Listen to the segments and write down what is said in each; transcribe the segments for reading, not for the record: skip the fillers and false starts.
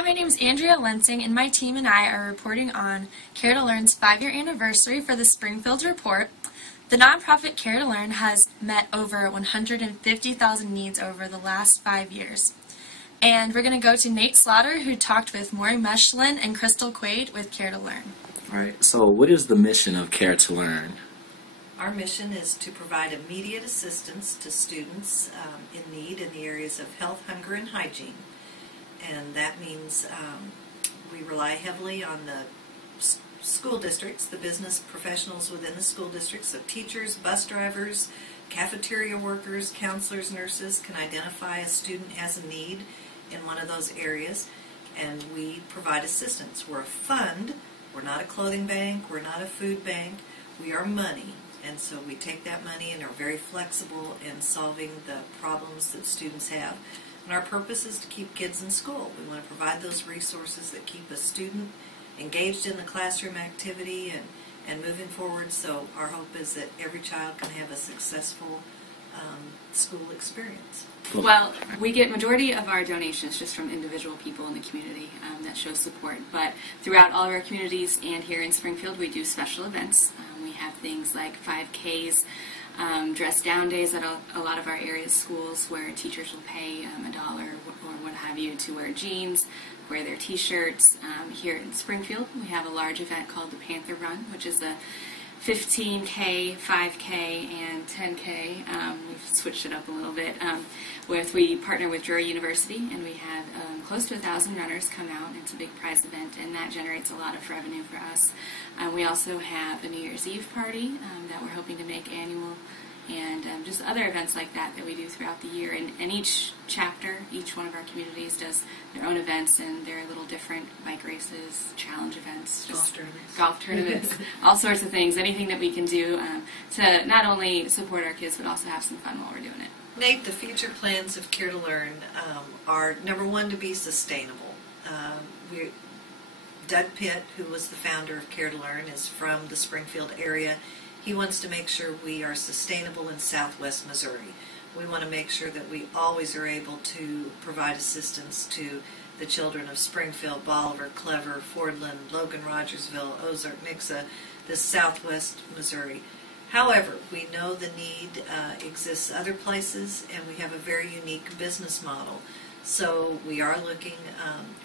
Hi, my name is Andrea Lensing, and my team and I are reporting on Care to Learn's 5-year anniversary for the Springfield Report. The nonprofit Care to Learn has met over 150,000 needs over the last 5 years. And we're going to go to Nate Slaughter, who talked with Maury Mechlin and Crystal Quaid with Care to Learn. All right, so what is the mission of Care to Learn? Our mission is to provide immediate assistance to students in need in the areas of health, hunger, and hygiene. And that means we rely heavily on the school districts, the business professionals within the school districts, so teachers, bus drivers, cafeteria workers, counselors, nurses can identify a student has a need in one of those areas, and we provide assistance. We're a fund, we're not a clothing bank, we're not a food bank, we are money. And so we take that money and are very flexible in solving the problems that students have. And our purpose is to keep kids in school. We want to provide those resources that keep a student engaged in the classroom activity and moving forward. So our hope is that every child can have a successful school experience. Well, we get majority of our donations just from individual people in the community that show support. But throughout all of our communities and here in Springfield, we do special events. We have things like 5Ks, dress down days at a lot of our area schools where teachers will pay $1 or what have you to wear jeans, wear their t-shirts. Here in Springfield, we have a large event called the Panther Run, which is a 15K, 5K, and 10K. We've switched it up a little bit. We partner with Drury University, and we have close to 1,000 runners come out. It's a big prize event, and that generates a lot of revenue for us. We also have a New Year's Eve party that we're hoping to make annual, and just other events like that that we do throughout the year. And each chapter, each one of our communities does their own events, and they're a little different: bike races, challenge events, golf tournaments, all sorts of things, anything that we can do to not only support our kids but also have some fun while we're doing it. Nate, the future plans of Care to Learn are, number one, to be sustainable. Doug Pitt, who was the founder of Care to Learn, is from the Springfield area. He wants to make sure we are sustainable in southwest Missouri. We want to make sure that we always are able to provide assistance to the children of Springfield, Bolivar, Clever, Fordland, Logan, Rogersville, Ozark, Nixa, this southwest Missouri. However, we know the need exists other places, and we have a very unique business model. So we are looking,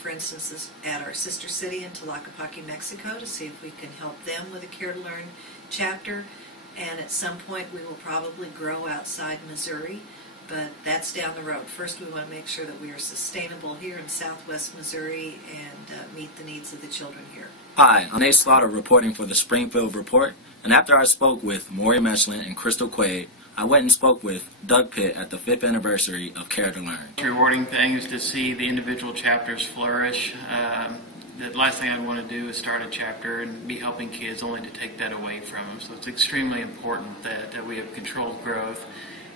for instance, at our sister city in Tlaquepaque, Mexico, to see if we can help them with a Care to Learn chapter. And at some point we will probably grow outside Missouri, but that's down the road. First, we want to make sure that we are sustainable here in southwest Missouri and meet the needs of the children here. Hi, I'm Nate Slaughter reporting for the Springfield Report, and after I spoke with Maury Mechlin and Crystal Quaid, I went and spoke with Doug Pitt at the 5th anniversary of Care to Learn. The rewarding thing is to see the individual chapters flourish. The last thing I'd want to do is start a chapter and be helping kids only to take that away from them. So it's extremely important that we have controlled growth.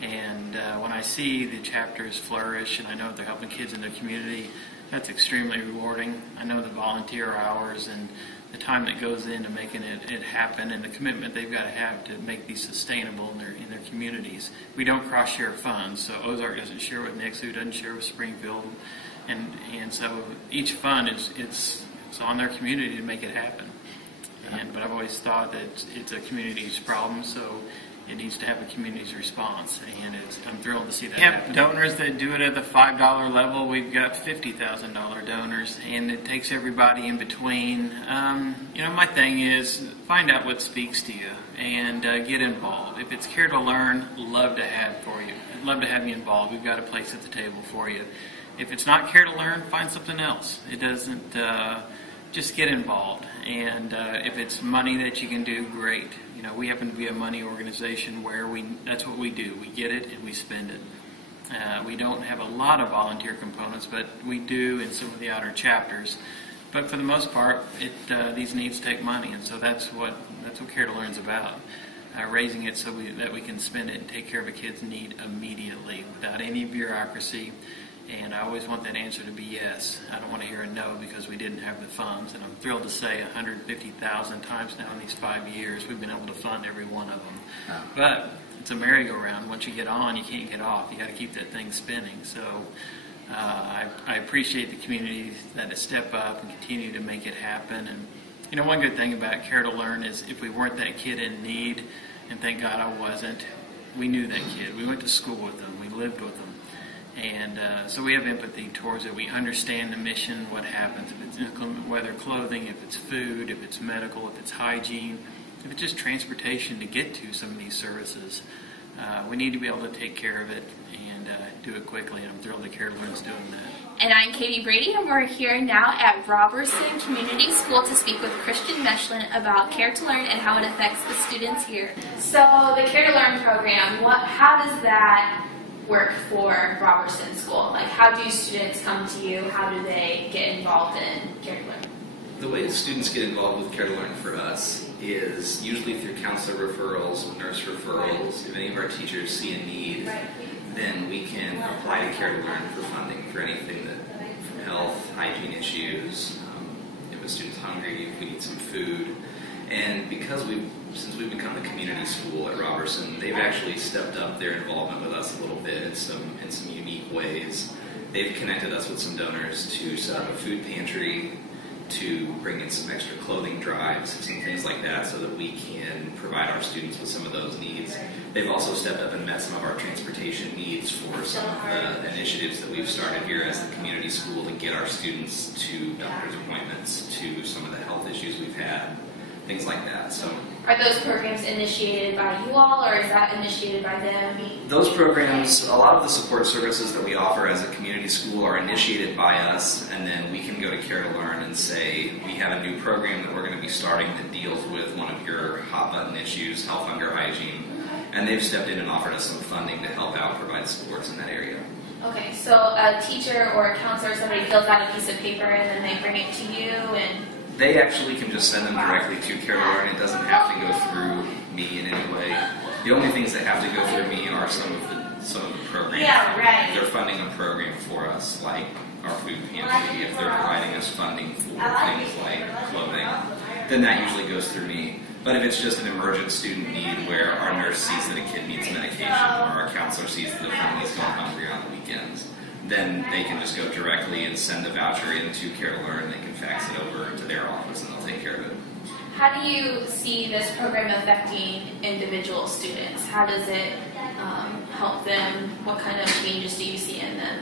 And when I see the chapters flourish and I know they're helping kids in their community, that's extremely rewarding. I know the volunteer hours and the time that goes into making it happen and the commitment they've got to have to make these sustainable in their communities. We don't cross-share funds, so Ozark doesn't share with Nixa, doesn't share with Springfield, and so each fund it's on their community to make it happen. But I've always thought that it's a community's problem, so it needs to have a community's response, and I'm thrilled to see that happen. Donors that do it at the $5 level. We've got $50,000 donors, and it takes everybody in between. My thing is find out what speaks to you and get involved. If it's Care to Learn, love to have for you. Love to have you involved. We've got a place at the table for you. If it's not Care to Learn, find something else. It doesn't. Just get involved, and if it's money that you can do, great. We happen to be a money organization where that's what we do. We get it and we spend it. We don't have a lot of volunteer components, but we do in some of the outer chapters. But for the most part, these needs take money, and so that's what Care to Learn is about. Raising it so that we can spend it and take care of a kid's need immediately without any bureaucracy. And I always want that answer to be yes. I don't want to hear a no because we didn't have the funds. And I'm thrilled to say 150,000 times now in these 5 years we've been able to fund every one of them. Oh. But it's a merry-go-round. Once you get on, you can't get off. You got to keep that thing spinning. So I appreciate the communities that step up and continue to make it happen. And you know, one good thing about Care to Learn is if we weren't that kid in need, and thank God I wasn't, we knew that kid. We went to school with them. We lived with them. And so we have empathy towards it. We understand the mission, what happens, if it's inclement weather clothing, if it's food, if it's medical, if it's hygiene, if it's just transportation to get to some of these services. We need to be able to take care of it and do it quickly. And I'm thrilled that Care to Learn is doing that. And I'm Katie Brady, and we're here now at Robertson Community School to speak with Christian Mechlin about Care to Learn and how it affects the students here. So the Care to Learn program, how does that work for Robertson School? Like, how do students come to you? How do they get involved in Care to Learn? The way students get involved with Care to Learn for us is usually through counselor referrals, nurse referrals. If any of our teachers see a need, then we can apply to Care to Learn for funding for anything from health, hygiene issues, if a student's hungry, if we need some food. And because since we've become a community school at Robertson, they've actually stepped up their involvement with us a little bit in some unique ways. They've connected us with some donors to set up a food pantry, to bring in some extra clothing drives, some things like that, so that we can provide our students with some of those needs. They've also stepped up and met some of our transportation needs for some of the initiatives that we've started here as the community school to get our students to doctor's appointments, to some of the health issues we've had, things like that. So, are those programs initiated by you all, or is that initiated by them? Those programs, a lot of the support services that we offer as a community school are initiated by us, and then we can go to Care to Learn and say, we have a new program that we're going to be starting that deals with one of your hot button issues, health, hunger, hygiene, and they've stepped in and offered us some funding to help out provide supports in that area. Okay, so a teacher or a counselor, somebody fills out a piece of paper and then they bring it to you, and they actually can just send them directly to Care to Learn. It doesn't have to go through me in any way. The only things that have to go through me are some of the programs. Yeah, right. They're funding a program for us, like our food pantry. If they're providing us funding for things like clothing, then that usually goes through me. But if it's just an emergent student need where our nurse sees that a kid needs medication, or our counselor sees that a family's going hungry on the weekends, then they can just go directly and send the voucher into Care to Learn. They can fax it over to their office and they'll take care of it. How do you see this program affecting individual students? How does it help them? What kind of changes do you see in them?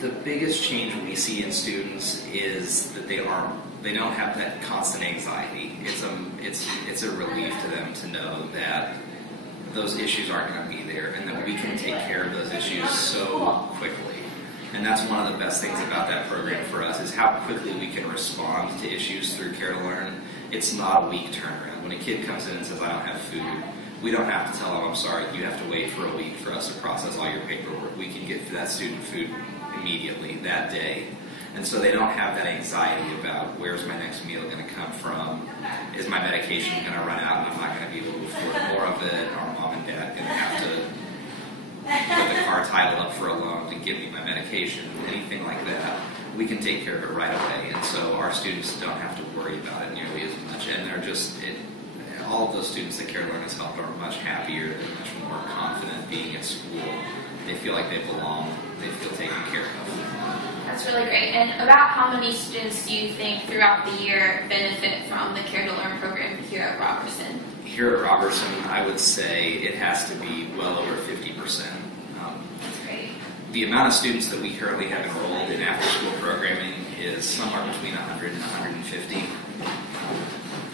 The biggest change we see in students is that they don't have that constant anxiety. It's a relief to them to know that those issues aren't going to be there and that we can take care of those issues so quickly. And that's one of the best things about that program for us, is how quickly we can respond to issues through Care to Learn. It's not a week turnaround. When a kid comes in and says, I don't have food, we don't have to tell them, I'm sorry, you have to wait for a week for us to process all your paperwork. We can get that student food immediately, that day. And so they don't have that anxiety about, where's my next meal going to come from? Is my medication going to run out and I'm not going to be able to afford more of it? Are mom and dad going to have to put the car title up for a loan to give me my medication, anything like that? We can take care of it right away, and so our students don't have to worry about it nearly as much, and they're all of those students that Care to Learn has helped are much happier, they're much more confident being at school, they feel like they belong, they feel taken care of. That's really great. And about how many students do you think throughout the year benefit from the Care to Learn program here at Robertson? Here at Robertson, I would say it has to be well over 50%. That's great. The amount of students that we currently have enrolled in after-school programming is somewhere between 100 and 150.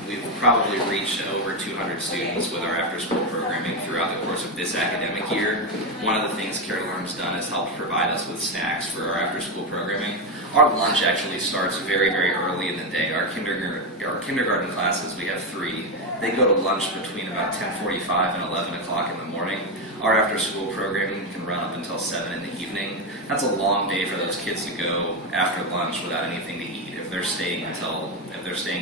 We've probably reached over 200 students with our after-school programming throughout the course of this academic year. One of the things Care to Learn has done is helped provide us with snacks for our after-school programming. Our lunch actually starts very, very early in the day. Our kindergarten classes, we have 3. They go to lunch between about 10:45 and 11 o'clock in the morning. Our after-school programming can run up until 7 in the evening. That's a long day for those kids to go after lunch without anything to eat. If they're staying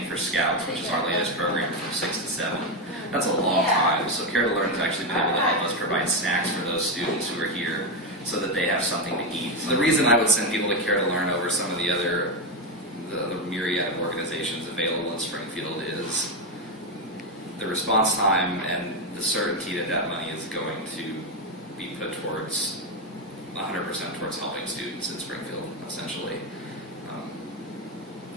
for Scouts, which is our latest program, from 6 to 7, that's a long time. So Care to Learn has actually been able to help us provide snacks for those students who are here so that they have something to eat. So the reason I would send people to Care to Learn over some of the other the myriad of organizations available in Springfield is the response time and the certainty that that money is going to be put towards 100% towards helping students in Springfield, essentially.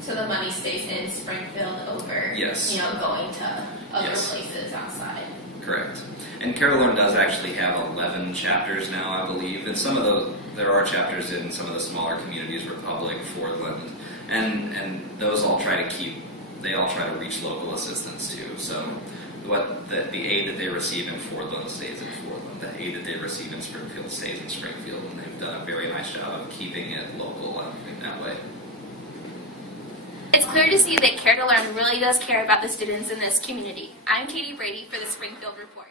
So the money stays in Springfield over, Yes. going to other Yes. places outside. Correct. And Care to Learn does actually have 11 chapters now, I believe. And some of those, there are chapters in some of the smaller communities, Republic, Fordland, and those all try to reach local assistance too. So the aid that they receive in Fordland stays in Fordland. The aid that they receive in Springfield stays in Springfield. And they've done a very nice job of keeping it local in that way. It's clear to see that Care to Learn really does care about the students in this community. I'm Katie Brady for the Springfield Report.